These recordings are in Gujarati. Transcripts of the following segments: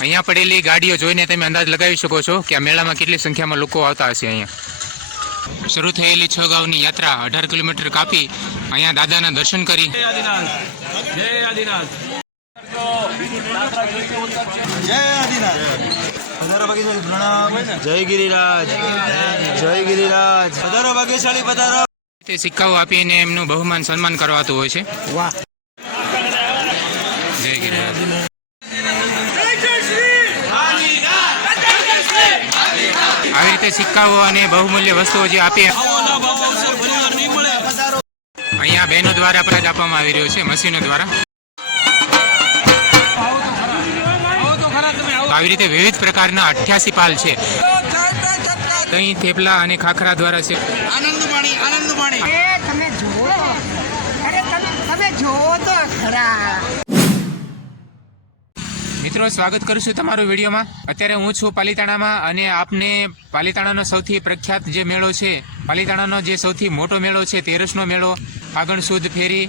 અહીંયા પડેલી ગાડીઓ જોઈને તમે અંદાજ લગાવી શકો છો કે આ મેળામાં કેટલી સંખ્યામાં લોકો આવતા હશે। અહીંયા શરૂ થયેલી 6 ગાંવની યાત્રા 18 કિલોમીટર કાપી અહીંયા દાદાના દર્શન કરી જય આદિનાથ જય ગિરિરાજ પધારો ભાગ્યશાળી પધારો। તે સિક્કાઓ આપીને એમનું બહુમાન સન્માન કરવાતું હોય છે। વાહ જય ગિરિરાજ। આવી રીતે સિક્કાઓ અને બહુમૂલ્ય વસ્તુઓ જે આપી અહીંયા બહેનો દ્વારા પ્રાઇઝ આપવામાં આવી રહ્યો છે મશીનો દ્વારા। આવી રીતે વિવિધ પ્રકારના 88 પાલ છે। દહીં થેપલા અને ખાખરા દ્વારા છે। મિત્રો સ્વાગત કરું છું તમારું વિડીયોમાં। અત્યારે હું છું પાલીતાણામાં અને આપને પાલીતાણાનો સૌથી પ્રખ્યાત જે મેળો છે, પાલીતાણાનો જે સૌથી મોટો મેળો છે, તેરસનો મેળો, ફાગણ સુદ ફેરી,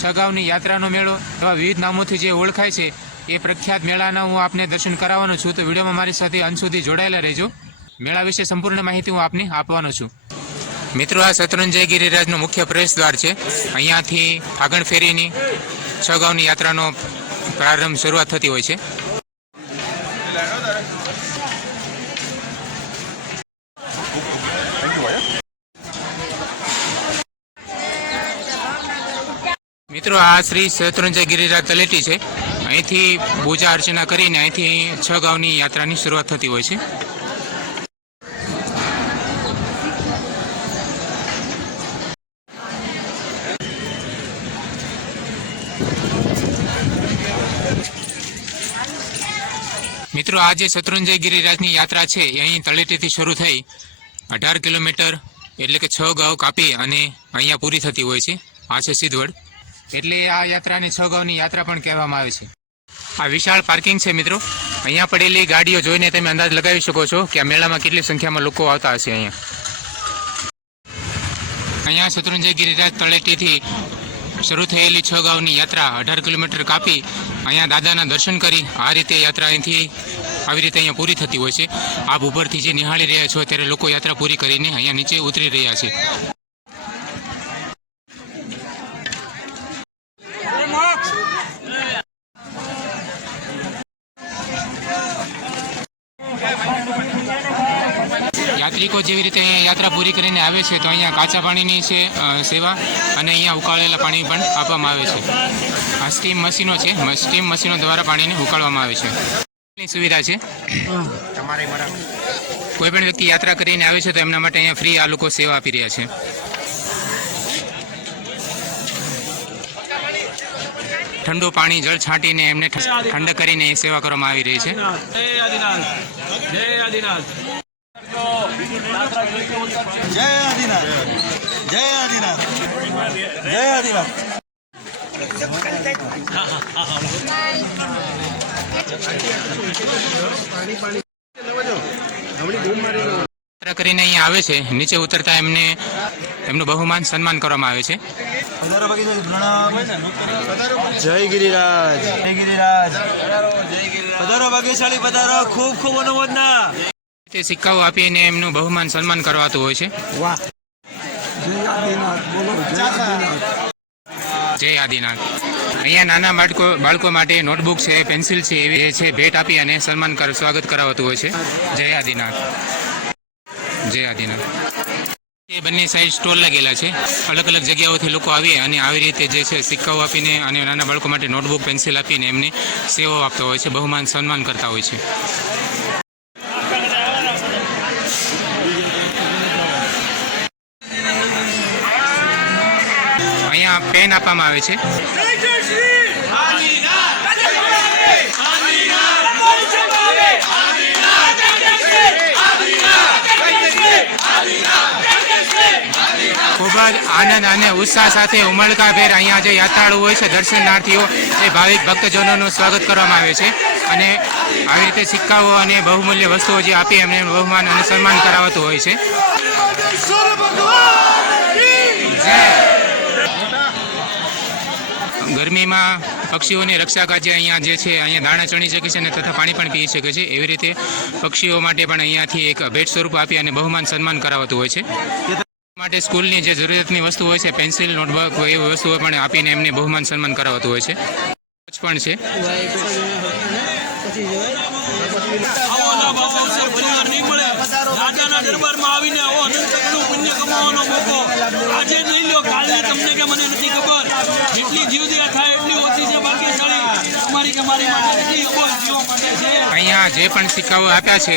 6 ગાંવની યાત્રાનો મેળો, એવા વિવિધ નામોથી જે ઓળખાય છે એ પ્રખ્યાત મેળાના હું આપને દર્શન કરાવવાનો છું। તો વિડીયોમાં મારી સાથે અંત સુધી જોડાયેલા રહેજો। મેળા વિશે સંપૂર્ણ માહિતી હું આપને આપવાનો છું। મિત્રો આ શત્રુંજય ગિરિરાજનો મુખ્ય પ્રવેશ દ્વાર છે। અહીંયાથી ફાગણ ફેરીની 6 ગાંવની યાત્રાનો પ્રારંભ શરૂઆત થતી હોય છે। મિત્રો આ શ્રી શત્રુંજય ગિરિરાજ તલેટી છે। અહીંથી પૂજા અર્ચના કરીને અહીંથી 6 ગાંવની યાત્રાની શરૂઆત થતી હોય છે। મિત્રો આ જે શત્રુંજય ગિરિરાજની યાત્રા છે એ અહીં તળેટીથી શરૂ થઈ 18 કિલોમીટર એટલે કે 6 ગાંવ કાપી અને અહીંયા પૂરી થતી હોય છે। આ છે સિદ્ધવડ, એટલે આ યાત્રાને 6 ગાંવની યાત્રા પણ કહેવામાં આવે છે। આ વિશાળ પાર્કિંગ છે મિત્રો। અહીંયા પડેલી ગાડીઓ જોઈને તમે અંદાજ લગાવી શકો છો કે આ મેળામાં કેટલી સંખ્યામાં લોકો આવતા હશે। અહીંયા શત્રુંજય ગિરિરાજ તળેટીથી શરૂ થયેલી 6 ગાંવની યાત્રા 18 કિલોમીટર કાપી અહીંયા દાદાના દર્શન કરી આ રીતે યાત્રા અહીંથી આવી રીતે અહીંયા પૂરી થતી હોય છે। આપ ઉપરથી જે નિહાળી રહ્યા છો ત્યારે લોકો યાત્રા પૂરી કરીને અહીંયા નીચે ઉતરી રહ્યા છે। યાત્રિકો જેવી રીતે અહીંયા યાત્રા પૂરી કરીને આવે છે તો અહીંયા કાચા પાણીની છે સેવા અને અહીંયા ઉકાળેલા પાણી પણ આપવામાં આવે છે। આ સ્ટીમ મશીનો છે, સ્ટીમ મશીનો દ્વારા પાણીને ઉકાળવામાં આવે છે। સુવિધા છે, કોઈ પણ વ્યક્તિ યાત્રા કરીને આવે છે તો એમના માટે અહીંયા ફ્રી આ લોકો સેવા આપી રહ્યા છે। ઠંડુ પાણી જળ છાંટીને એમને ઠંડક કરીને સેવા કરવામાં આવી રહી છે। યાત્રા કરીને અહીંયા આવે છે, નીચે ઉતરતા એમને એમનું બહુમાન સન્માન કરવામાં આવે છે। જય ગિરિરાજ પધારો ભાગ્યશાળી પધારો। ખૂબ ખૂબ અનુમોદના। તે સિક્કાઓ આપીને એમનું બહુમાન સન્માન કરવાતું હોય છે। વાહ જય આદિનાથ। અહીંયા નાના બાળકો માટે નોટબુક છે, પેન્સિલ છે, એવી છે ભેટ આપી અને સન્માન સ્વાગત કરાવતું હોય છે। જય આદિનાથ, જય આદિનાથ। એ બંને સાઈડ સ્ટોલ લાગેલા છે, અલગ અલગ જગ્યાઓથી લોકો આવી અને આવી રીતે જે છે સિક્કાઓ આપીને અને નાના બાળકો માટે નોટબુક પેન્સિલ આપીને એમને સેવાઓ આપતા હોય છે, બહુમાન સન્માન કરતા હોય છે। અહીંયા પેન આપવામાં આવે છે। ખૂબ જ આનંદ અને ઉત્સાહ સાથે ઉમળકાભેર અહીંયા જે યાત્રાળુ હોય છે, દર્શનાર્થીઓ, એ ભાવિક ભક્તજનોનું સ્વાગત કરવામાં આવે છે અને આવી રીતે સિક્કાઓ અને બહુમૂલ્ય વસ્તુઓ જે આપી એમને બહુમાન અને સન્માન કરાવતું હોય છે। ગરમીમાં પક્ષીઓની રક્ષા કાજે અહીંયા જે છે અહીંયા દાણા ચણી શકે છે અને તથા પાણી પણ પી શકે છે. એવી રીતે પક્ષીઓ માટે પણ અહીંયાથી એક ભેટ સ્વરૂપ આપી અને બહુમાન સન્માન કરાવતું હોય છે. માટે સ્કૂલની જે જરૂરિયાતની વસ્તુ હોય છે, પેન્સિલ, નોટબુક એવી વસ્તુઓ પણ આપીને એમને બહુમાન સન્માન કરાવતું હોય છે. પણ છે રાજાના દરબારમાં આવીને આવો અનંતનું પુણ્ય કમાવાનો મોકો આજે જ લઈ લો, કાલને તમને કે મને નથી ખબર. જેટલી જીવદયા થાય એટલી ઓછી છે ભાગ્યશાળી. તમારી માટે નથી, જીવો માટે છે. અહીંયા જે પણ સિક્કાઓ આપ્યા છે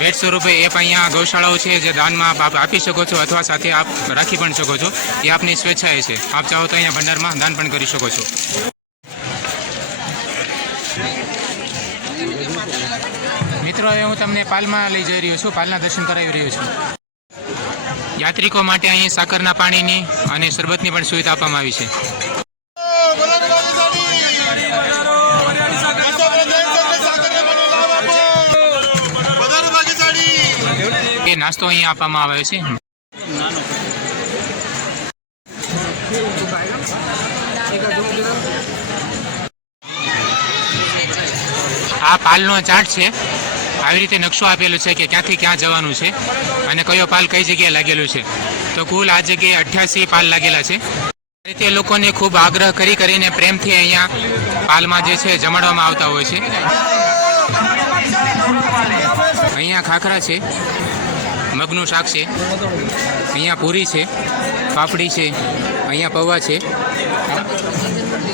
ભેટ સ્વરૂપે એ પણ અહીંયા ગૌશાળાઓ છે જે દાનમાં આપ આપી શકો છો અથવા સાથે આપ રાખી પણ શકો છો. એ આપની સ્વેચ્છાએ છે. આપ ચાહો તો અહીંયા ભંડારમાં દાન પણ કરી શકો છો. મિત્રો, હવે હું તમને પાલમાં લઈ જઈ રહ્યો છું. પાલના દર્શન કરાવી રહ્યો છું. યાત્રિકો માટે અહીં સાકરના પાણીની અને શરબતની પણ સુવિધા આપવામાં આવી છે. એ નાસ્તો અહીં આપવામાં આવે છે. આ પાલનો ચાર્ટ છે. આવી રીતે નકશો આપેલો છે કે ક્યાંથી ક્યાં જવાનું છે અને કયો પાલ કઈ જગ્યાએ લાગેલું છે. તો કુલ આ જગ્યાએ 88 પાલ લાગેલા છે. આ રીતે લોકોને ખૂબ આગ્રહ કરીને પ્રેમથી અહીંયા પાલમાં જે છે જમાડવામાં આવતા હોય છે. અહીંયા ખાખરા છે, મગનું શાક છે, અહીંયા પૂરી છે, પાપડી છે, અહીંયા પૌવા છે,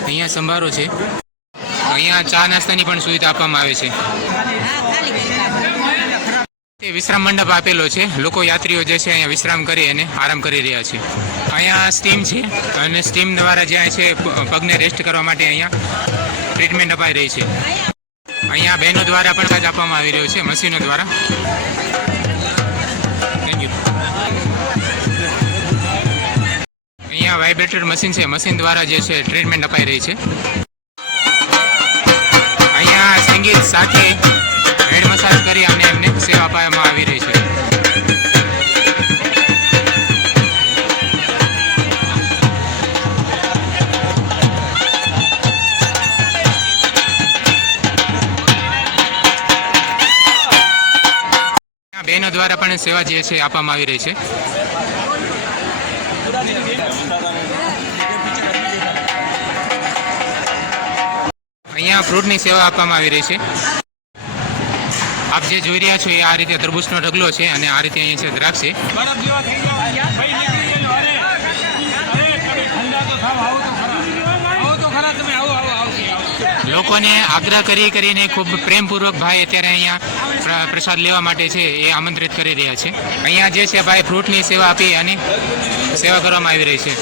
અહીંયા સંભારો છે. અહીંયા ચા નાસ્તાની પણ સુવિધા આપવામાં આવે છે. તે વિશ્રામ મંડપ આપેલો છે. લોકો યાત્રીઓ જે છે અહીંયા વિશ્રામ કરી અને આરામ કરી રહ્યા છે. અહીંયા સ્ટીમ છે અને સ્ટીમ દ્વારા જ્યાં છે પગને રેસ્ટ કરવા માટે અહીંયા ટ્રીટમેન્ટ અપાઈ રહી છે. અહીંયા બહેનો દ્વારા પણ કાજ આપવામાં આવી રહ્યો છે મશીનો દ્વારા. Thank you. અહીંયા વાઇબ્રેટર મશીન છે. મશીન દ્વારા જે છે ટ્રીટમેન્ટ અપાઈ રહી છે. અહીંયા સંગીત સાથે હેડ મસાજ કરી અને એમને સેવા આપવામાં આવી રહી છે. બહેનો દ્વારા પણ સેવા જે છે આપવામાં આવી રહી છે. અહીંયા ફ્રૂટની સેવા આપવામાં આવી રહી છે. આપ જે જોઈ રહ્યા છો એ આ રીતે તરબૂચનો ઢગલો છે અને આ રીતે અહીંયા છે દ્રાક્ષ છે. લોકોને આગ્રહ કરીને ખૂબ પ્રેમપૂર્વક ભાઈ અત્યારે અહીંયા પ્રસાદ લેવા માટે છે એ આમંત્રિત કરી રહ્યા છે. અહીંયા જે છે ભાઈ ફ્રૂટની સેવા આપી અને સેવા કરવામાં આવી રહી છે.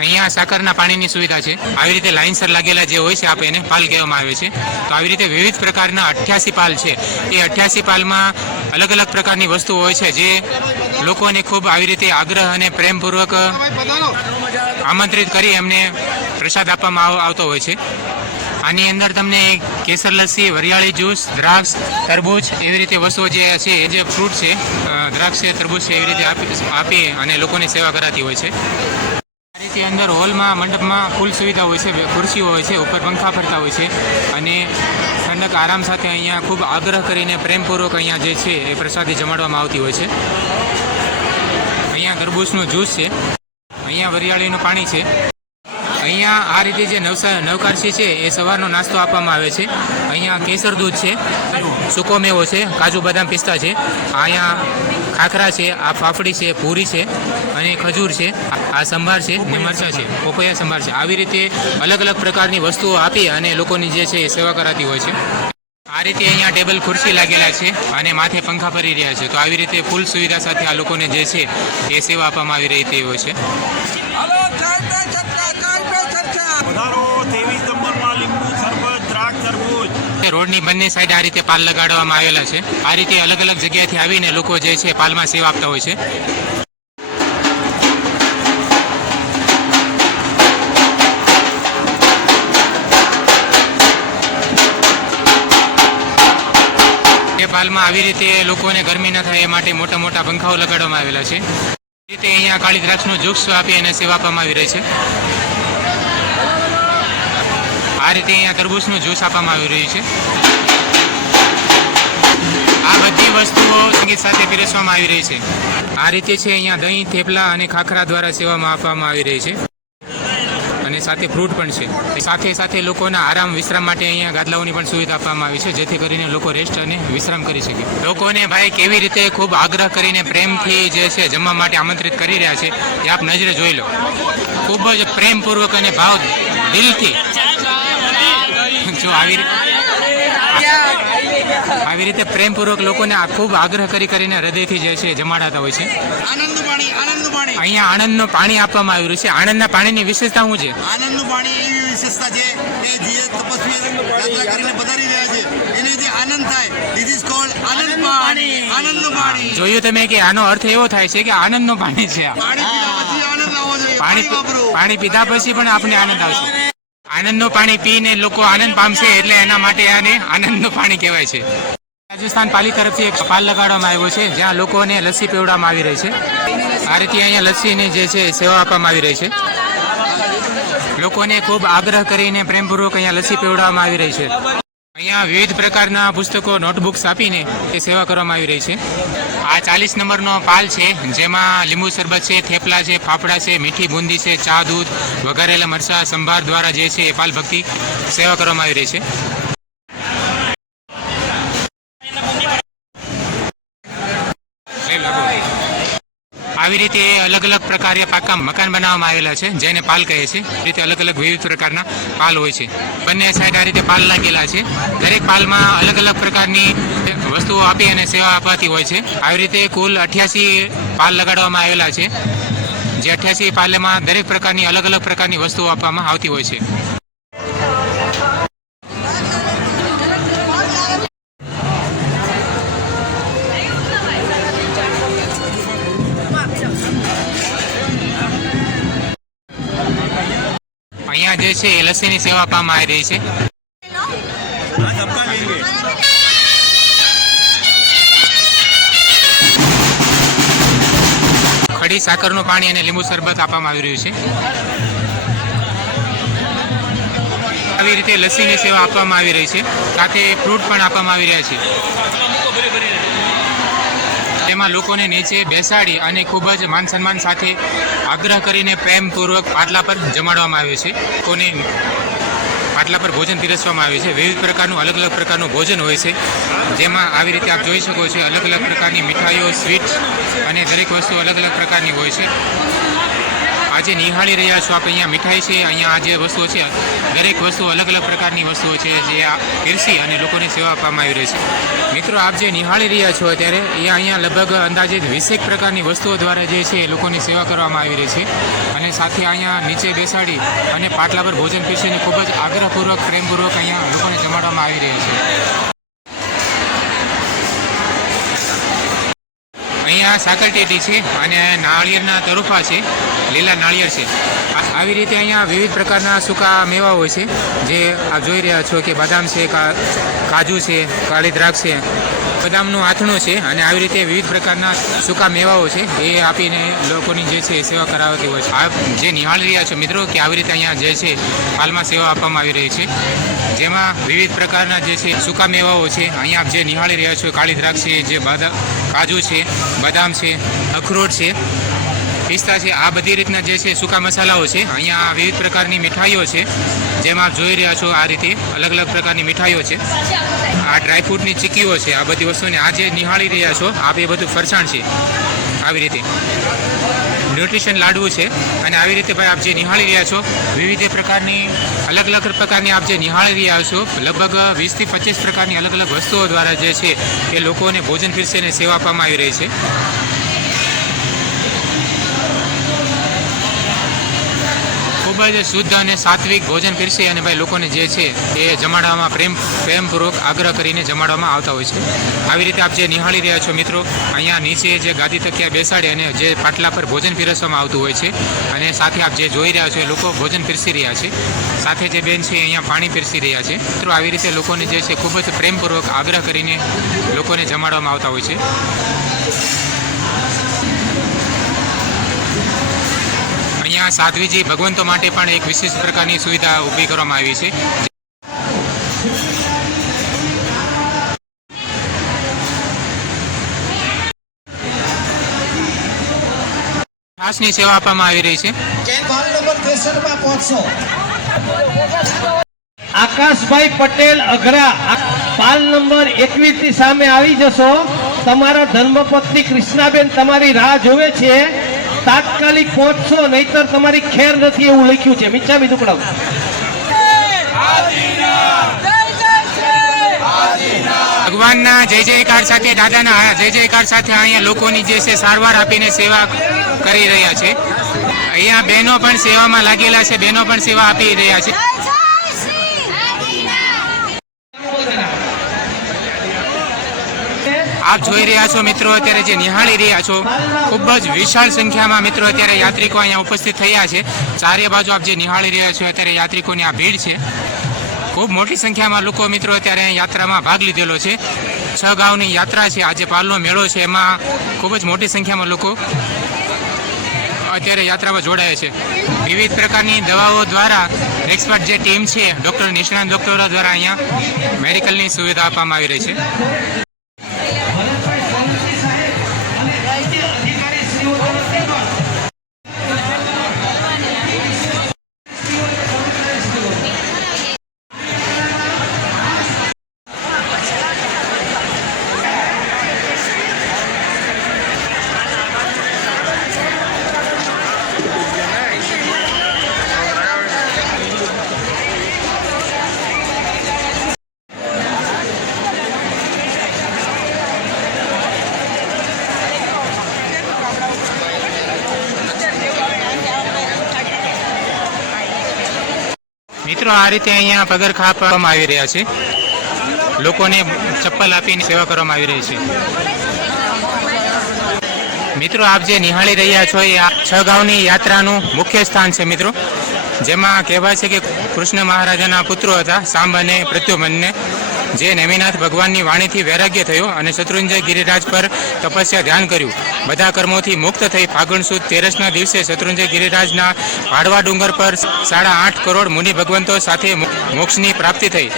અહીંયા સાકરના પાણીની સુવિધા છે. આવી રીતે લાઇનસર લાગેલા જે હોય છે આપણે એને પાલ કહેવામાં આવે છે. તો આવી રીતે વિવિધ પ્રકારના 88 પાલ છે. એ 88 પાલમાં અલગ અલગ પ્રકારની વસ્તુઓ હોય છે જે લોકોને ખૂબ આવી રીતે આગ્રહ અને પ્રેમપૂર્વક આમંત્રિત કરી એમને પ્રસાદ આપવામાં આવતો હોય છે. આની અંદર તમને કેસર લસ્સી, વરિયાળી જ્યુસ, દ્રાક્ષ, તરબૂચ એવી રીતે વસ્તુઓ જે છે એ જે ફ્રૂટ છે, દ્રાક્ષ છે, તરબૂચ છે, એવી રીતે આપી અને લોકોની સેવા કરાતી હોય છે. આ રીતે અંદર હોલમાં મંડપમાં ફૂલ સુવિધા હોય છે. ખુરશીઓ હોય છે, ઉપર પંખા ફરતા હોય છે અને ઠંડક આરામ સાથે અહીંયા ખૂબ આગ્રહ કરીને પ્રેમપૂર્વક અહીંયા જે છે એ પ્રસાદી જમાડવામાં આવતી હોય છે. અહીંયા તરબૂચનું જ્યુસ છે, અહીંયા વરિયાળીનું પાણી છે. અહીંયા આ રીતે જે નવકારસી છે એ સવારનો નાસ્તો આપવામાં આવે છે. અહીંયા કેસર દૂધ છે, સૂકો મેવો છે, કાજુ બદામ પિસ્તા છે, અહીંયા ખાખરા છે, આ ફાફડી છે, પૂરી છે અને ખજૂર છે, આ સંભાર છે ને મરચાં છે, પોપૈયા સંભાર છે. આવી રીતે અલગ અલગ પ્રકારની વસ્તુઓ આપી અને લોકોની જે છે એ સેવા કરાતી હોય છે. આ રીતે અહીંયા ટેબલ ખુરશી લાગેલા છે અને માથે પંખા ફરી રહ્યા છે. તો આવી રીતે ફૂલ સુવિધા સાથે આ લોકોને જે છે એ સેવા આપવામાં આવી રહી હોય છે. રોડની બંને સાઈડ આ રીતે પાલ લગાડવામાં આવેલા છે. આ રીતે અલગ અલગ જગ્યાએથી આવીને લોકો જે છે પાલમાં સેવા આપતા હોય છે. એ પાલમાં આવી રીતે લોકોને ગરમી ન થાય એ માટે મોટા મોટા પંખાઓ લગાડવામાં આવેલા છે. રીતે અહીંયા કાળી દ્રાક્ષનું જ્યુસ આપી અને સેવા આપવામાં આવી રહી છે. આ રીતે અહીંયા તરબૂચનું જ્યુસ આપવામાં આવી રહ્યું છે. આ બધી વસ્તુઓ સંગીત સાથે પીરસવામાં આવી રહી છે. આ રીતે છે અહીંયા દહીં, થેપલા અને ખાખરા દ્વારા સેવામાં આપવામાં આવી રહી છે અને સાથે ફ્રૂટ પણ છે. સાથે સાથે લોકોના આરામ વિશ્રામ માટે અહીંયા ગાદલાઓની પણ સુવિધા આપવામાં આવી છે, જેથી કરીને લોકો રેસ્ટ અને વિશ્રામ કરી શકે. લોકોને ભાઈ કેવી રીતે ખૂબ આગ્રહ કરીને પ્રેમથી જે છે જમવા માટે આમંત્રિત કરી રહ્યા છે એ આપ નજરે જોઈ લો. ખૂબ જ પ્રેમપૂર્વક અને ભાવ દિલથી જો આવી રીતે પ્રેમપૂર્વક લોકોને આ ખૂબ આગ્રહ કરીને હૃદયથી જે છે જમાડાતા હોય છે. અહીંયા આનંદનું પાણી આપવામાં આવ્યું છે. આનંદના પાણીની વિશેષતા શું છે? આનંદનું પાણી એવી વિશેષતા છે કે જે તપસ્વી યાત્રા કરીને પધારી રહ્યા છે એને જે આનંદ થાય, ધીસ ઇઝ કોલ્ડ આનંદ પાણી. આનંદનું પાણી જોયું તમે કે આનો અર્થ એવો થાય છે કે આનંદનું પાણી છે આ. પાણી પીધા પછી આનંદ આવવો જોઈએ. પાણી વાપરો. પાણી પીધા પછી પણ આપણે આનંદ આવશે. આનંદનું પાણી પીને લોકો આનંદ પામશે એટલે એના માટે આને આનંદનું પાણી કહેવાય છે. રાજસ્થાન પાલી તરફથી એક પાલ લગાડવામાં આવ્યો છે, જ્યાં લોકોને લસ્સી પીવડાવવામાં આવી રહી છે. આ રીતે અહીંયા લસ્સીની જે છે સેવા આપવામાં આવી રહી છે. લોકોને ખૂબ આગ્રહ કરીને પ્રેમપૂર્વક અહીંયા લસ્સી પીવડાવવામાં આવી રહી છે. અહીંયા વિવિધ પ્રકારના પુસ્તકો, નોટબુક્સ આપીને એ સેવા કરવામાં આવી રહી છે. આ 40 નંબરનો પાલ છે, જેમાં લીંબુ શરબત છે, થેપલા છે, ફાફડા છે, મીઠી બુંદી છે, ચા, દૂધ, વઘારેલા મરચાં, સંભાર દ્વારા જે છે એ પાલ ભક્તિ સેવા કરવામાં આવી રહી છે. આવી રીતે અલગ અલગ પ્રકારે પાકા મકાન બનાવવામાં આવેલા છે, જેને પાલ કહે છે. રીતે અલગ અલગ વિવિધ પ્રકારના પાલ હોય છે. બંને સાઈડ આ રીતે પાલ લાગેલા છે. દરેક પાલમાં અલગ અલગ પ્રકારની વસ્તુઓ આપી અને સેવા અપાતી હોય છે. આવી રીતે કુલ 88 પાલ લગાડવામાં આવેલા છે, જે 88 પાલમાં દરેક પ્રકારની અલગ અલગ પ્રકારની વસ્તુઓ આપવામાં આવતી હોય છે. અહીંયા જે છે એ લસ્સીની સેવા આપવામાં આવી રહી છે. ખડી સાકરનું પાણી અને લીંબુ શરબત આપવામાં આવી રહ્યું છે. આવી રીતે લસ્સીની સેવા આપવામાં આવી રહી છે. સાથે ફ્રૂટ પણ આપવામાં આવી રહ્યા છે. તેમાં લોકોને નીચે બેસાડી અને ખૂબ જ માન સન્માન સાથે આગ્રહ કરીને પ્રેમપૂર્વક પાટલા પર જમાડવામાં આવે છે. કોને પાટલા પર ભોજન પીરસવામાં આવે છે. વિવિધ પ્રકારનું અલગ અલગ પ્રકારનું ભોજન હોય છે, જેમાં આવી રીતે આપ જોઈ શકો છો અલગ અલગ પ્રકારની મીઠાઈઓ, સ્વીટ અને દરેક વસ્તુ અલગ અલગ પ્રકારની હોય છે. આજે નિહાળી રહ્યા છો આપ, અહીંયા મીઠાઈ છે, અહીંયા આ જે વસ્તુઓ છે દરેક વસ્તુ અલગ અલગ પ્રકારની વસ્તુઓ છે જે આ પીરસી અને લોકોને સેવા આપવામાં આવી રહી છે. મિત્રો, આપ જે નિહાળી રહ્યા છો અત્યારે એ અહીંયા લગભગ અંદાજે 20 પ્રકારની વસ્તુઓ દ્વારા જે છે એ લોકોની સેવા કરવામાં આવી રહી છે. અને સાથે અહીંયા નીચે બેસાડી અને પાટલા પર ભોજન પીરસીને ખૂબ જ આગ્રહપૂર્વક, પ્રેમપૂર્વક અહીંયા લોકોને જમાડવામાં આવી રહ્યા છે. અહીંયા સાકરટેટી છે અને નાળિયેરના તરુફા છે, લીલા નાળિયેર છે. આવી રીતે અહીંયા વિવિધ પ્રકારના સૂકા મેવા હોય છે, જે આપ જોઈ રહ્યા છો કે બદામ છે, કાજુ છે, કાળી દ્રાક્ષ છે, બદામનું આથણું છે અને આવી રીતે વિવિધ પ્રકારના સૂકા મેવાઓ છે એ આપીને લોકોની જે છે સેવા કરાવતી હોય છે. આપ જે નિહાળી રહ્યા છો મિત્રો કે આવી રીતે અહીંયા જે છે હાલમાં સેવા આપવામાં આવી રહી છે, જેમાં વિવિધ પ્રકારના જે છે સૂકા મેવાઓ છે. અહીંયા આપ જે નિહાળી રહ્યા છો કાળી દ્રાક્ષ છે, જે કાજુ છે, બદામ છે, અખરોટ છે, પિસ્તા છે, આ બધી રીતના જે છે સૂકા મસાલાઓ છે. અહીંયા વિવિધ પ્રકારની મીઠાઈઓ છે, જેમાં આપ જોઈ રહ્યા છો આ રીતે અલગ અલગ પ્રકારની મીઠાઈઓ છે. આ ડ્રાયફ્રૂટની ચીકીઓ છે. આ બધી વસ્તુને આ જે નિહાળી રહ્યા છો આપ એ બધું ફરસાણ છે. આવી રીતે ન્યુટ્રિશન લાડવું છે. અને આવી રીતે ભાઈ આપ જે નિહાળી રહ્યા છો વિવિધ પ્રકારની અલગ અલગ પ્રકારની આપ જે નિહાળી રહ્યા છો લગભગ 20 થી 25 પ્રકારની અલગ અલગ વસ્તુઓ દ્વારા જે છે એ લોકોને ભોજન પીરસીને સેવા આપવામાં આવી રહી છે. ખૂબ જ શુદ્ધ અને સાત્વિક ભોજન પીરસી અને ભાઈ લોકોને જે છે એ જમાડવામાં પ્રેમપૂર્વક આગ્રહ કરીને જમાડવામાં આવતા હોય છે. આવી રીતે આપ જે નિહાળી રહ્યા છો મિત્રો, અહીંયા નીચે જે ગાદી તકિયા બેસાડી અને જે પાટલા પર ભોજન પીરસવામાં આવતું હોય છે અને સાથે આપ જે જોઈ રહ્યા છો એ લોકો ભોજન પીરસી રહ્યા છે. સાથે જે બેન છે અહીંયા પાણી પીરસી રહ્યા છે. મિત્રો, આવી રીતે લોકોને જે છે ખૂબ જ પ્રેમપૂર્વક આગ્રહ કરીને લોકોને જમાડવામાં આવતા હોય છે. અહીંયા સાધ્વીજી ભગવંતો માટે પણ એક વિશેષ પ્રકારની સુવિધા ઊભી કરવામાં આવી છે. છાસની સેવા આપવામાં આવી રહી છે. પાલ નંબર 63 માં પહોંચશો. આકાશભાઈ પટેલ અઘરા પાલ નંબર 21 ની સામે આવી જશો. તમારા ધર્મપત્ની કૃષ્ણાબેન તમારી રાહ જોવે છે. તાત્કાલિક પહોંચશો, નહીતર તમારી ખેર નથી એવું લખ્યું છે. મીઠા બી ટુકડા ભગવાનના જય જયકાર સાથે, દાદાના જય જયકાર સાથે અહીંયા લોકોની જે છે સારવાર આપીને સેવા કરી રહ્યા છે. અહીંયા બહેનો પણ સેવામાં લાગેલા છે, બહેનો પણ સેવા આપી રહ્યા છે. આપ જોઈ રહ્યા છો મિત્રો, અત્યારે જે નિહાળી રહ્યા છો, ખૂબ જ વિશાળ સંખ્યામાં મિત્રો અત્યારે યાત્રિકો અહીંયા ઉપસ્થિત થયા છે. ચારે બાજુ આપ જે નિહાળી રહ્યા છો અત્યારે યાત્રિકોની આ ભીડ છે. ખૂબ મોટી સંખ્યામાં લોકો મિત્રો અત્યારે યાત્રામાં ભાગ લીધેલો છે. 6 ગાંવની યાત્રા છે, આજે પાલનો મેળો છે, એમાં ખૂબ જ મોટી સંખ્યામાં લોકો અત્યારે યાત્રામાં જોડાય છે. વિવિધ પ્રકારની દવાઓ દ્વારા એક્સપર્ટ જે ટીમ છે, ડૉક્ટર નિષ્ણાત ડૉક્ટરો દ્વારા અહીંયા મેડિકલની સુવિધા આપવામાં આવી રહી છે. મિત્રો આ રીતે અહીંયા પગરખાં આપવામાં આવી રહ્યા છે. લોકોને ચપ્પલ આપીને સેવા કરવામાં આવી રહી છે. મિત્રો આપ જે નિહાળી રહ્યા છો એ 6 ગાંવની યાત્રાનું મુખ્ય સ્થાન છે મિત્રો, જેમાં કહેવાય છે કે કૃષ્ણ મહારાજાના પુત્રો હતા સાંબ અને પ્રદ્યુમ્નને, જે નેમિનાથ ભગવાનની વાણીથી વૈરાગ્ય થયો અને શત્રુંજય ગિરિરાજ પર તપસ્યા ધ્યાન કર્યું. બધા કર્મોથી મુક્ત થઈ ફાગણ સુદ 13ના દિવસે શત્રુંજય ગિરિરાજના ભાડવા ડુંગર પર 8.5 કરોડ મુનિ ભગવંતો સાથે મોક્ષની પ્રાપ્તિ થઈ.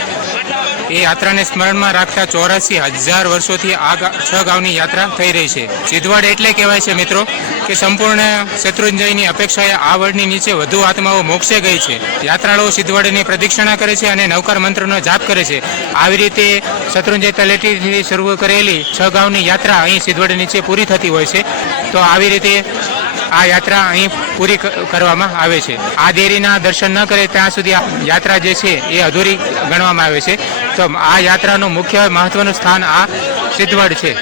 એ યાત્રાને સ્મરણમાં રાખતા 84,000 વર્ષોથી આ 6 ગાંવની યાત્રા થઈ રહી છે. સિદ્ધવડ એટલે કહેવાય છે મિત્રો કે સંપૂર્ણ શત્રુંજયની અપેક્ષાએ આ વડની નીચે વધુ આત્માઓ મોક્ષે ગઈ છે. યાત્રાળુઓ સિદ્ધવડની પ્રદક્ષિણા કરે છે અને નવકાર મંત્રનો જાપ કરે છે. આવી રીતે શત્રુંજય તળેટીથી શરૂ કરેલી 6 ગાંવની યાત્રા અહીં સિદ્ધવડ નીચે પૂરી થતી હોય છે. તો આવી રીતે આ યાત્રા અહીં પૂરી કરવામાં આવે છે. આ દેરીના દર્શન ન કરે ત્યાં સુધી આ યાત્રા જે છે એ અધૂરી ગણવામાં આવે છે. તો આ યાત્રાનું મુખ્ય મહત્વનું સ્થાન આ સિદ્ધવડ છે.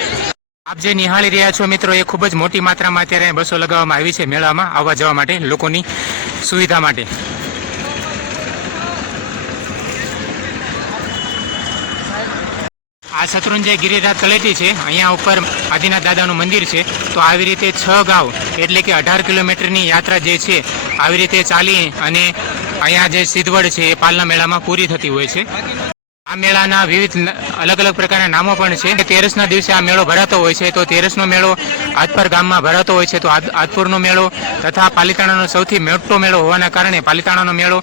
આપ જે નિહાળી રહ્યા છો મિત્રો, એ ખૂબ જ મોટી માત્રામાં અત્યારે બસો લગાવવામાં આવી છે મેળામાં આવવા જવા માટે, લોકોની સુવિધા માટે. આ શત્રુંજય ગિરિરાજ તળેટી છે. અહીંયા ઉપર આદિનાથ દાદાનું મંદિર છે. તો આવી રીતે 6 ગાંવ એટલે કે 18 કિલોમીટરની યાત્રા જે છે આવી રીતે ચાલી અને અહીંયા જે સિદ્ધવડ છે એ પાલના મેળામાં પૂરી થતી હોય છે. આ મેળાના વિવિધ અલગ અલગ પ્રકારના નામો પણ છે. 13ના દિવસે આ મેળો ભરાતો હોય છે. તો 13નો મેળો આદપર ગામમાં ભરાતો હોય છે. તો આદપુરનો મેળો તથા પાલિતાણાનો સૌથી મોટો મેળો હોવાના કારણે પાલિતાણાનો મેળો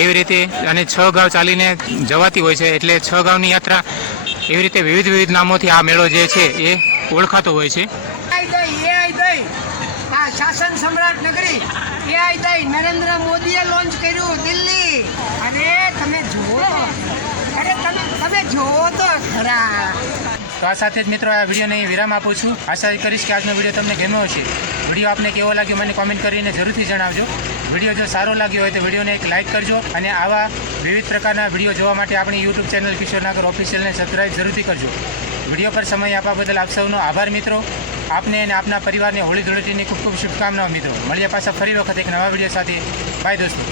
એવી રીતે, અને 6 ગાંવ ચાલીને જવાતી હોય છે એટલે 6 ગાંવની યાત્રા એવી રીતે વિવિધ નામોથી આ મેળો જે છે એ ઓળખાતો હોય છે. શાસન સમ્રાટ નગરી એઆઈ દઈ નરેન્દ્ર મોદીએ લોન્ચ કર્યું દિલ્હી, અને તમે જુઓ, અરે તમે જુઓ તો ખરા. તો આ સાથે જ મિત્રો આ વિડીયોને વિરામ આપું છું. આશા કરીશ કે આજનો વિડીયો તમને ગમ્યો હશે. વિડીયો આપને કેવો લાગ્યો મને કોમેન્ટ કરીને જરૂરથી જણાવજો. વિડીયો જો સારો લાગ્યો હોય તો વિડીયોને એક લાઇક કરજો, અને આવા વિવિધ પ્રકારના વિડીયો જોવા માટે આપણી યુટ્યુબ ચેનલ કિશોર નાગર ઓફિશિયલને સબસ્ક્રાઈબ જરૂરથી કરજો. વિડીયો પર સમય આપવા બદલ આપ સૌનો આભાર મિત્રો. આપને અને આપના પરિવારને હોળી ધૂળેટીની ખૂબ ખૂબ શુભકામનાઓ મિત્રો. મળીએ પાછા ફરી વખત એક નવા વિડીયો સાથે. બાય દોસ્તો.